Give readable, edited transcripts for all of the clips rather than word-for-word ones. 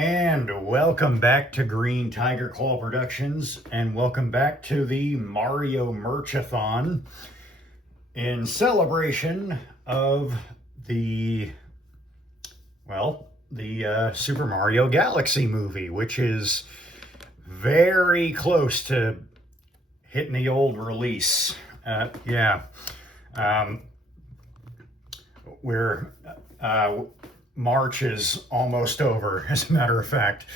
And welcome back to Green Tiger Claw Productions, and welcome back to the Mario Merchathon in celebration of the, Super Mario Galaxy movie, which is very close to hitting the old release. Yeah. Um, we're March is almost over, as a matter of fact.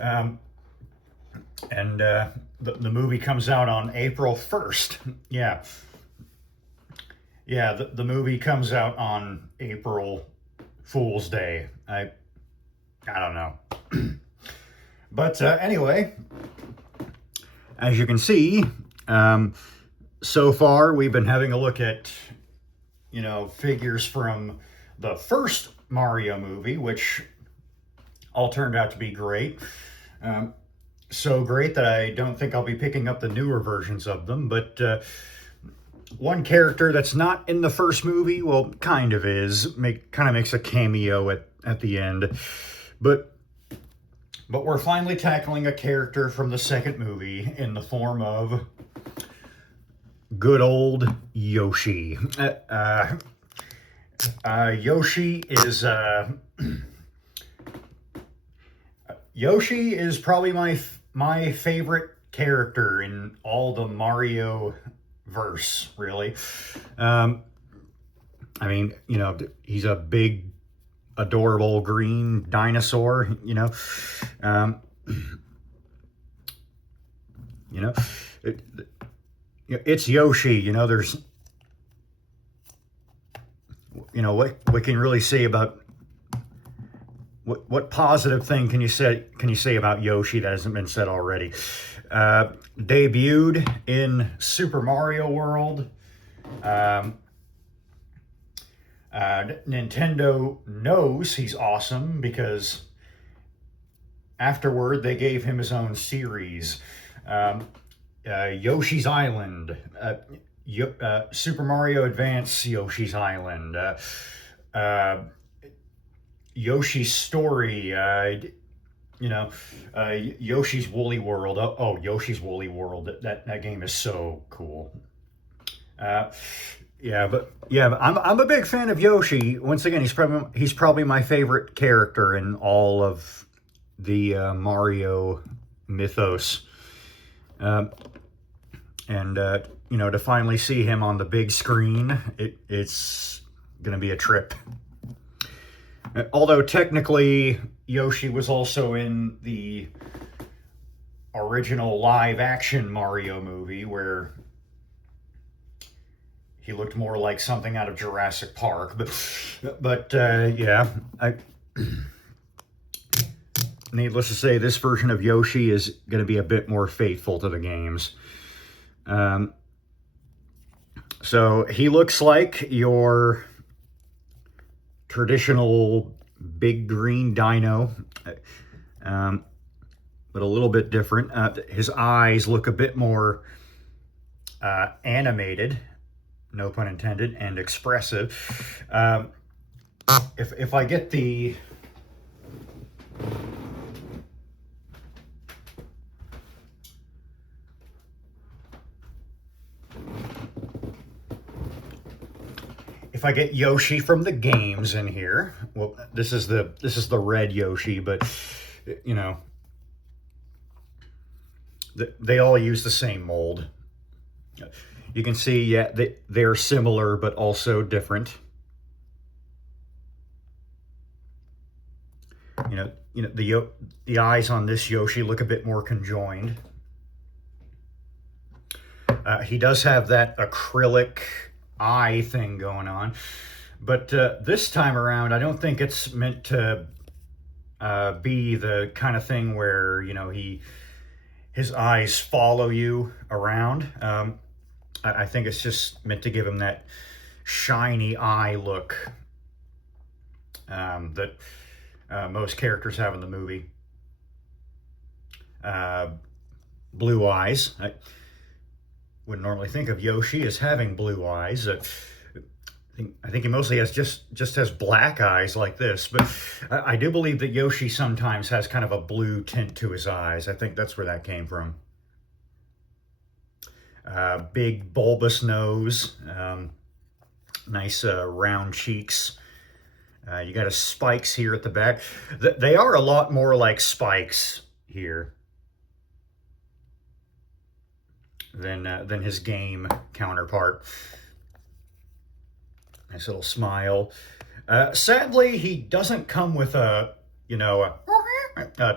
And the movie comes out on April 1st. Yeah. Yeah, the movie comes out on April Fool's Day. I don't know. But anyway, as you can see, so far we've been having a look at, figures from the first Mario movie, which all turned out to be great. So great that I don't think I'll be picking up the newer versions of them. But one character that's not in the first movie, well, kind of is, kind of makes a cameo at the end. But we're finally tackling a character from the second movie in the form of good old Yoshi. Yoshi is Yoshi is probably my favorite character in all the Mario verse, really. I mean, he's a big, adorable green dinosaur. It's Yoshi. There's, what can you really say about what positive thing can you say about Yoshi that hasn't been said already? Debuted in Super Mario World. Nintendo knows he's awesome because afterward they gave him his own series. Yoshi's Island, Super Mario Advance Yoshi's Island, Yoshi's Story, Yoshi's Woolly World. Yoshi's Woolly World. That game is so cool. But I'm a big fan of Yoshi. Once again, he's probably my favorite character in all of the Mario mythos. To finally see him on the big screen, it's gonna be a trip. Although technically Yoshi was also in the original live-action Mario movie, where he looked more like something out of Jurassic Park. But needless to say, this version of Yoshi is going to be a bit more faithful to the games. So he looks like your traditional big green dino, but a little bit different. His eyes look a bit more animated, no pun intended, and expressive. If I get the Yoshi from the games in here, well, this is the red Yoshi, but they all use the same mold. You can see, they're similar but also different. The eyes on this Yoshi look a bit more conjoined. He does have that acrylic eye thing going on, but this time around I don't think it's meant to be the kind of thing where his eyes follow you around. I think it's just meant to give him that shiny eye look that most characters have in the movie. Blue eyes. I wouldn't normally think of Yoshi as having blue eyes. I think he mostly just has black eyes like this, but I do believe that Yoshi sometimes has kind of a blue tint to his eyes. I think that's where that came from. Big bulbous nose, nice round cheeks. You got his spikes here at the back. They are a lot more like spikes here than his game counterpart. Nice little smile. Sadly, he doesn't come with a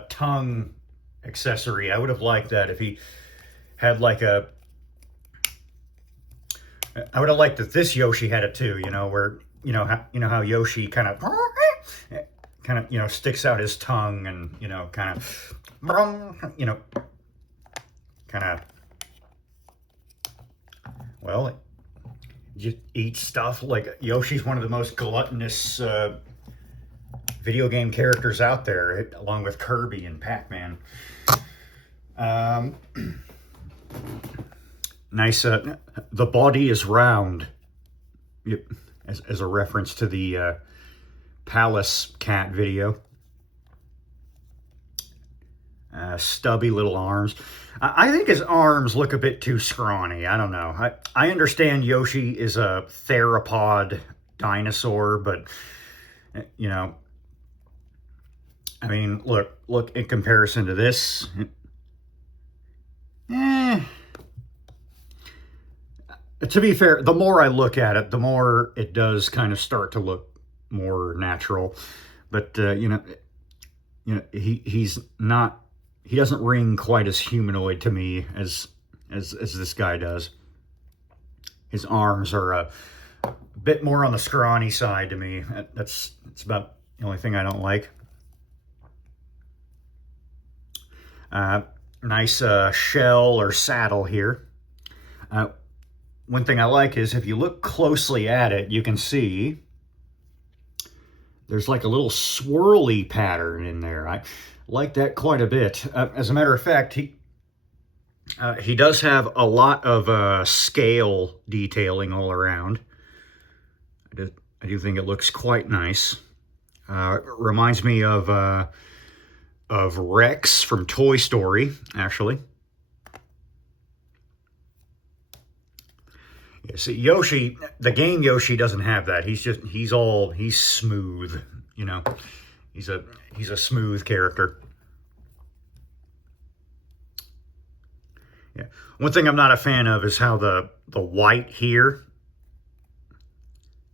tongue accessory. I would have liked that if he had like a. I would have liked that this Yoshi had it too. Where how Yoshi kind of sticks out his tongue and kind of well. Just eat stuff. Like Yoshi's one of the most gluttonous video game characters out there, along with Kirby and Pac-Man. Nice. The body is round. Yep, as a reference to the Palace Cat video. Stubby little arms. I think his arms look a bit too scrawny. I don't know. I understand Yoshi is a theropod dinosaur, but I mean, look in comparison to this. To be fair, the more I look at it, the more it does kind of start to look more natural. But he's not. He doesn't ring quite as humanoid to me as this guy does. His arms are a bit more on the scrawny side to me. That's about the only thing I don't like. Nice shell or saddle here. One thing I like is if you look closely at it, you can see there's like a little swirly pattern in there. I like that quite a bit. As a matter of fact, he does have a lot of scale detailing all around. I do think it looks quite nice. It reminds me of Rex from Toy Story, actually. Yeah, see, Yoshi, the game Yoshi doesn't have that. He's smooth, He's a smooth character. Yeah. One thing I'm not a fan of is how the white here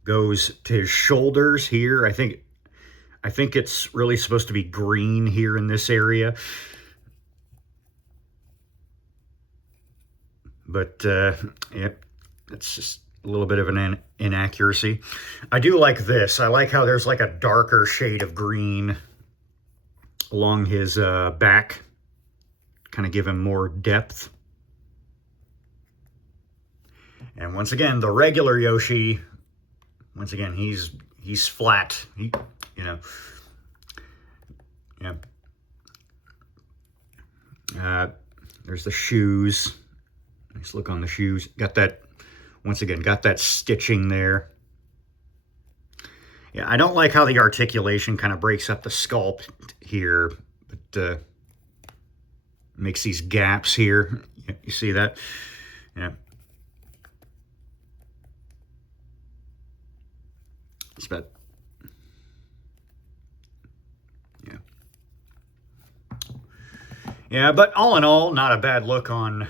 goes to his shoulders here. I think it's really supposed to be green here in this area. But yeah, it's just a little bit of an inaccuracy. I do like this. I like how there's like a darker shade of green along his back, kind of give him more depth. And once again, the regular Yoshi, once again, he's flat. Yeah. There's the shoes. Nice look on the shoes. Got that, once again, got that stitching there. Yeah, I don't like how the articulation kind of breaks up the sculpt here, but makes these gaps here. You see that? Yeah. It's about, yeah. Yeah, but all in all, not a bad look on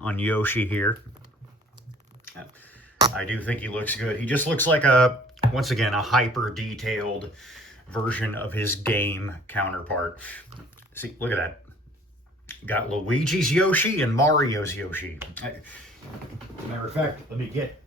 Yoshi here. I do think he looks good. He just looks like once again, a hyper-detailed version of his game counterpart. See, look at that. Got Luigi's Yoshi and Mario's Yoshi. Matter of fact, let me get...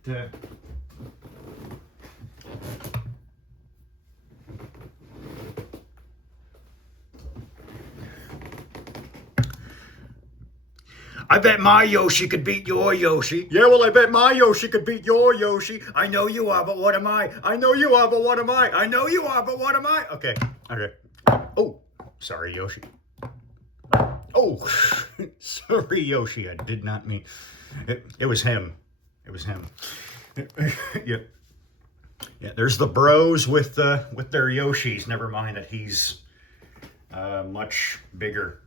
I bet my Yoshi could beat your Yoshi. Yeah, well, I bet my Yoshi could beat your Yoshi. I know you are, but what am I? I know you are, but what am I? I know you are, but what am I? Okay. Oh, sorry, Yoshi. Oh, sorry, Yoshi. I did not mean... It was him. It was him. Yep. Yeah, there's the bros with their Yoshis. Never mind that he's much bigger.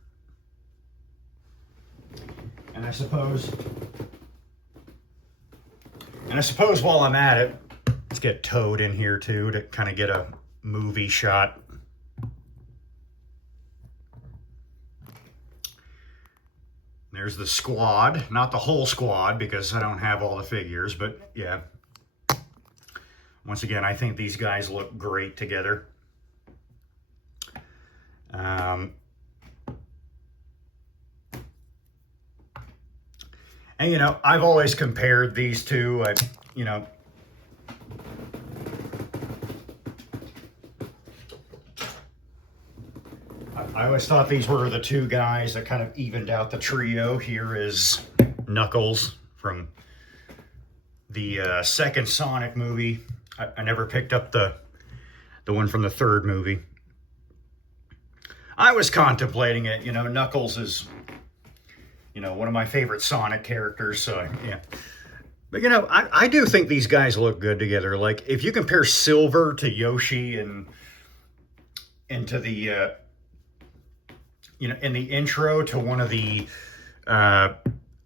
And I suppose while I'm at it, let's get Toad in here too to kind of get a movie shot. There's the squad, not the whole squad because I don't have all the figures, but yeah. Once again, I think these guys look great together. And you know, I've always compared these two, you know, I always thought these were the two guys that kind of evened out the trio. Here is Knuckles from the second Sonic movie. I never picked up the one from the third movie. I was contemplating it. You know, Knuckles is, you know, one of my favorite Sonic characters. So yeah, but you know, I do think these guys look good together. Like if you compare Silver to Yoshi and into the you know, in the intro to one of the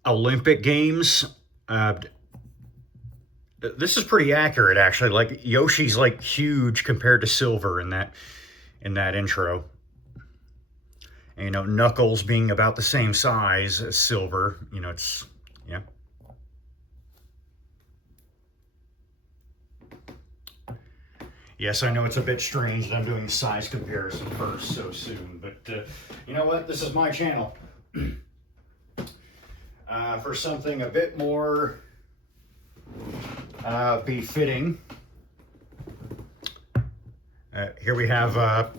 Olympic Games, this is pretty accurate, actually. Like Yoshi's like huge compared to Silver in that intro. And, you know, Knuckles being about the same size as Silver. You know, it's yeah. Yes, I know it's a bit strange that I'm doing size comparison first so soon, but you know what? This is my channel. For something a bit more befitting, here we have,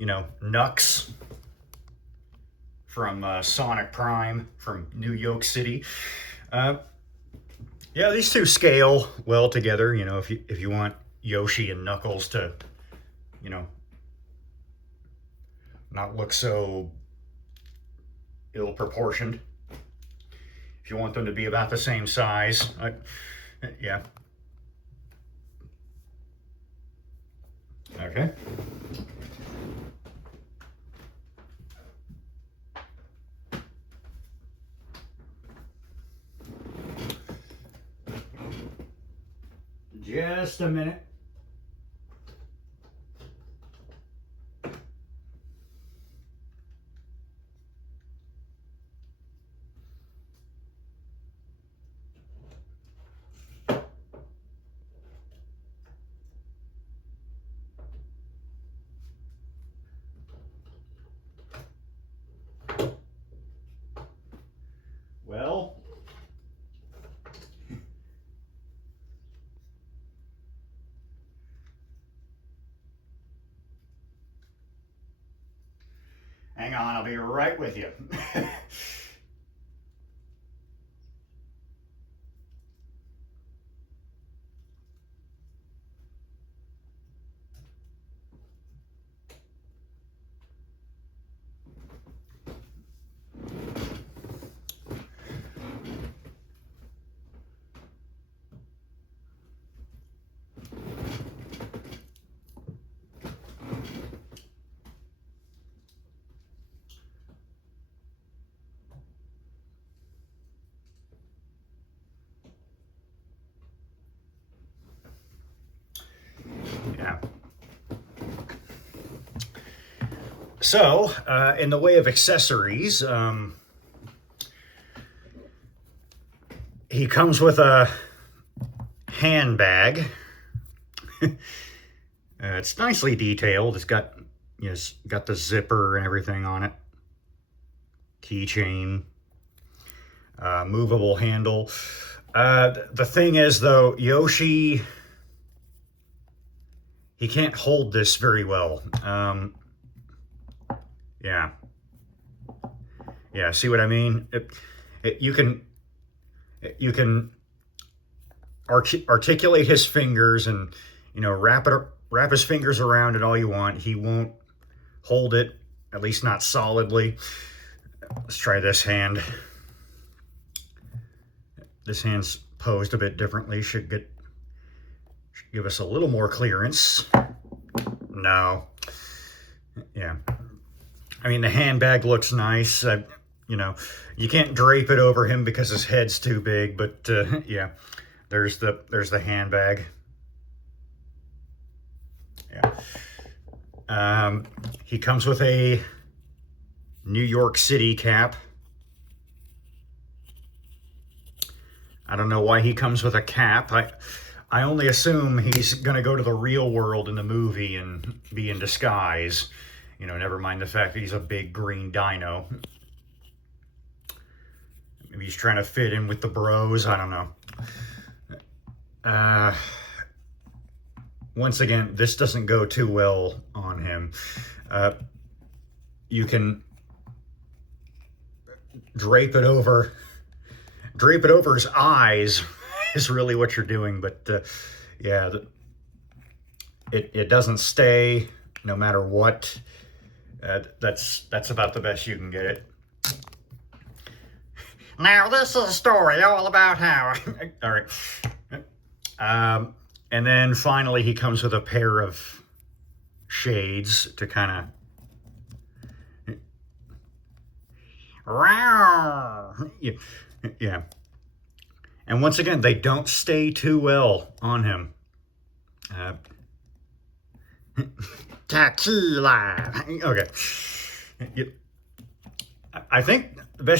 you know, Nux from Sonic Prime from New York City. Yeah, these two scale well together. You know, if you want Yoshi and Knuckles to, you know, not look so ill-proportioned. If you want them to be about the same size, yeah. Okay. Just a minute. Well, hang on, I'll be right with you. Yeah. So, in the way of accessories, he comes with a handbag. It's nicely detailed. It's got, you know, it's got the zipper and everything on it. Keychain, movable handle. The thing is, though, Yoshi, he can't hold this very well. Yeah. Yeah, see what I mean? You can articulate his fingers and, you know, wrap his fingers around it all you want. He won't hold it, at least not solidly. Let's try this hand. This hand's posed a bit differently. Should give us a little more clearance. No. Yeah. I mean, the handbag looks nice. You know, you can't drape it over him because his head's too big, but yeah, there's the handbag. Yeah. He comes with a New York City cap. I don't know why he comes with a cap. I only assume he's going to go to the real world in the movie and be in disguise. You know, never mind the fact that he's a big green dino. Maybe he's trying to fit in with the bros. I don't know. Once again, this doesn't go too well on him. You can drape it over his eyes is really what you're doing, but yeah, it doesn't stay no matter what. That's about the best you can get it. Now this is a story all about how. All right. And then finally he comes with a pair of shades to kind of. Yeah. And once again, they don't stay too well on him. Tequila. Okay. I think I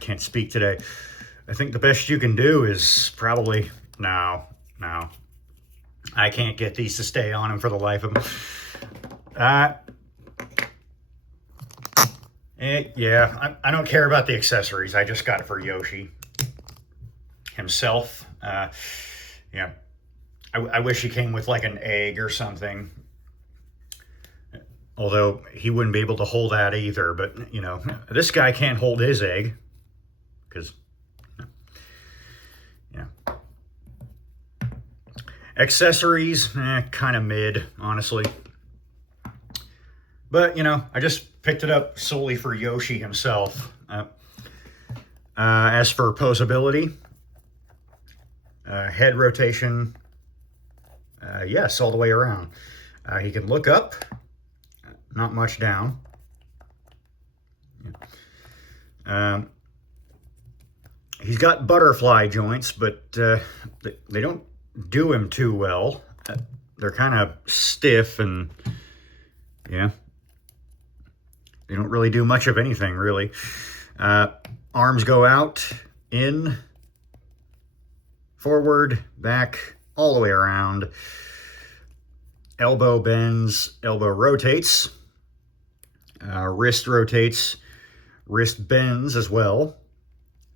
can't speak today. I think the best you can do is probably no. I can't get these to stay on him for the life of them. Yeah, I don't care about the accessories. I just got it for Yoshi himself. Yeah, I wish he came with like an egg or something. Although he wouldn't be able to hold that either. But, you know, this guy can't hold his egg. Because, yeah. Accessories, kind of mid, honestly. But, you know, I just picked it up solely for Yoshi himself. As for posability, head rotation, yes, all the way around. He can look up. Not much down. He's got butterfly joints, but they don't do him too well. They're kind of stiff and, yeah, they don't really do much of anything, really. Arms go out, in, forward, back, all the way around. Elbow bends, elbow rotates. Wrist rotates, wrist bends as well.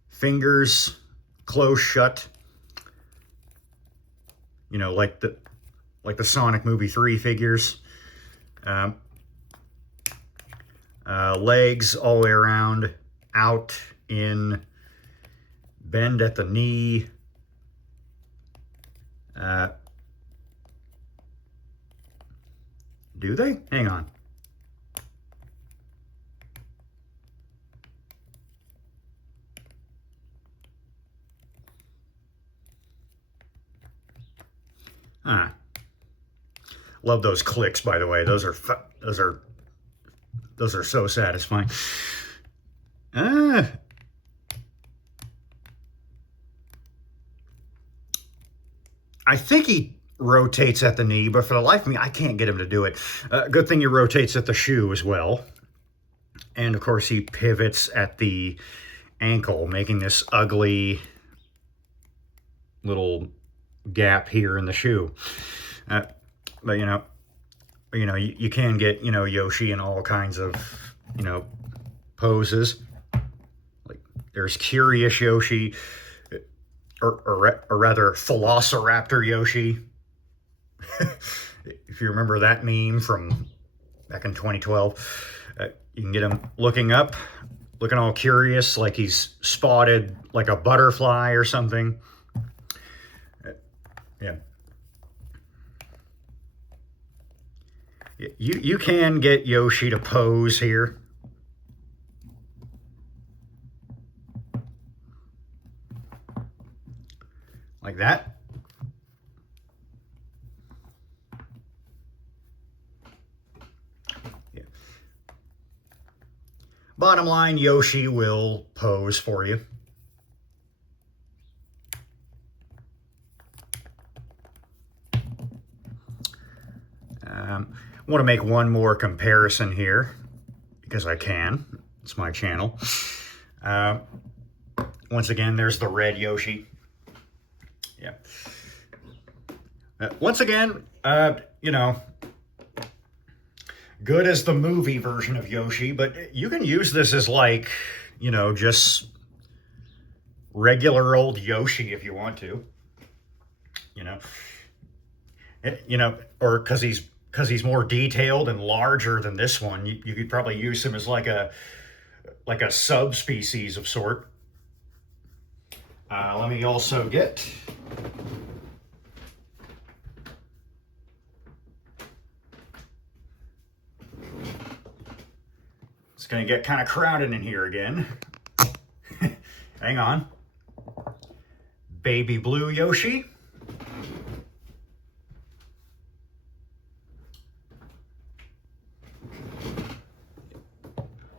Fingers close shut. You know, like the Sonic movie 3 figures. Legs all the way around, out, in, bend at the knee. Do they? Hang on. Love those clicks, by the way. Those are so satisfying. I think he rotates at the knee, but for the life of me, I can't get him to do it. Good thing he rotates at the shoe as well. And of course, he pivots at the ankle, making this ugly little gap here in the shoe. But you can get, Yoshi in all kinds of, poses. Like there's Curious Yoshi, or rather Velociraptor Yoshi. If you remember that meme from back in 2012, you can get him looking up, looking all curious, like he's spotted like a butterfly or something. Yeah. You can get Yoshi to pose here. that. Yeah. Bottom line, Yoshi will pose for you. I want to make one more comparison here because I can. It's my channel. Once again, there's the red Yoshi. Yeah. Once again, you know, good as the movie version of Yoshi, but you can use this as like, you know, just regular old Yoshi if you want to. You know, or because he's more detailed and larger than this one, you could probably use him as like a subspecies of sort. Let me also get it's going to get kind of crowded in here again. Hang on. Baby blue Yoshi.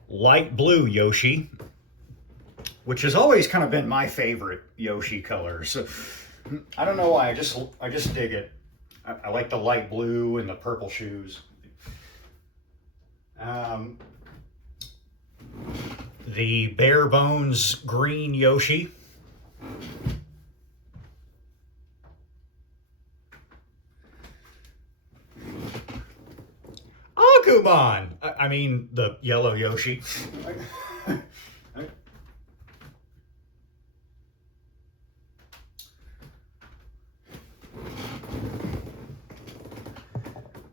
Light blue Yoshi, which has always kind of been my favorite Yoshi colors. I don't know why, I just dig it. I like the light blue and the purple shoes. The bare bones green Yoshi. Agumon! I mean, the yellow Yoshi.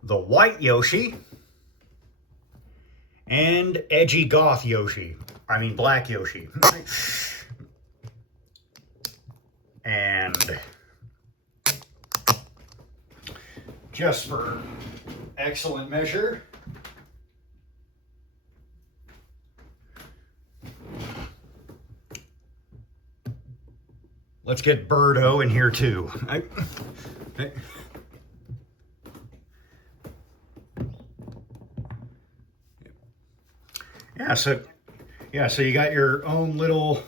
The white Yoshi. And edgy goth Yoshi. I mean, black Yoshi. And just for excellent measure, let's get Birdo in here too. So you got your own little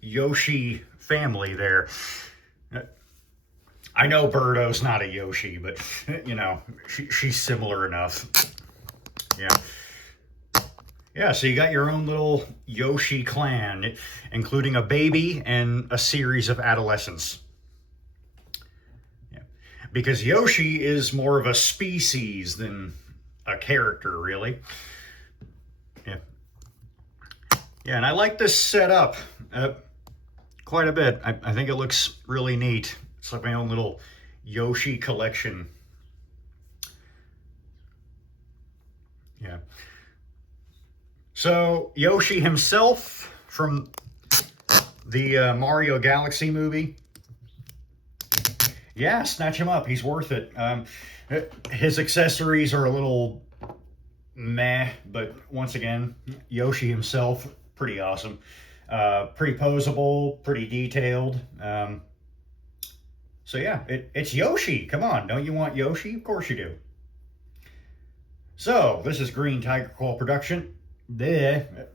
Yoshi family there. I know Birdo's not a Yoshi, but you know, she's similar enough. Yeah, so you got your own little Yoshi clan, including a baby and a series of adolescents. Yeah. Because Yoshi is more of a species than a character, really. Yeah. Yeah, and I like this setup quite a bit. I think it looks really neat. It's like my own little Yoshi collection. Yeah. So, Yoshi himself from the Mario Galaxy movie. Yeah, snatch him up. He's worth it. His accessories are a little meh, but once again, Yoshi himself, pretty awesome. Pretty posable, pretty detailed. So yeah, it's Yoshi. Come on, don't you want Yoshi? Of course you do. So, this is Green Tiger Claw Production.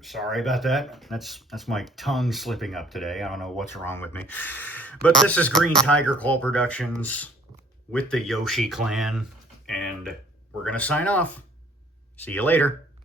Sorry about that. That's my tongue slipping up today. I don't know what's wrong with me. But this is Green Tiger Claw Productions with the Yoshi clan. And we're going to sign off. See you later.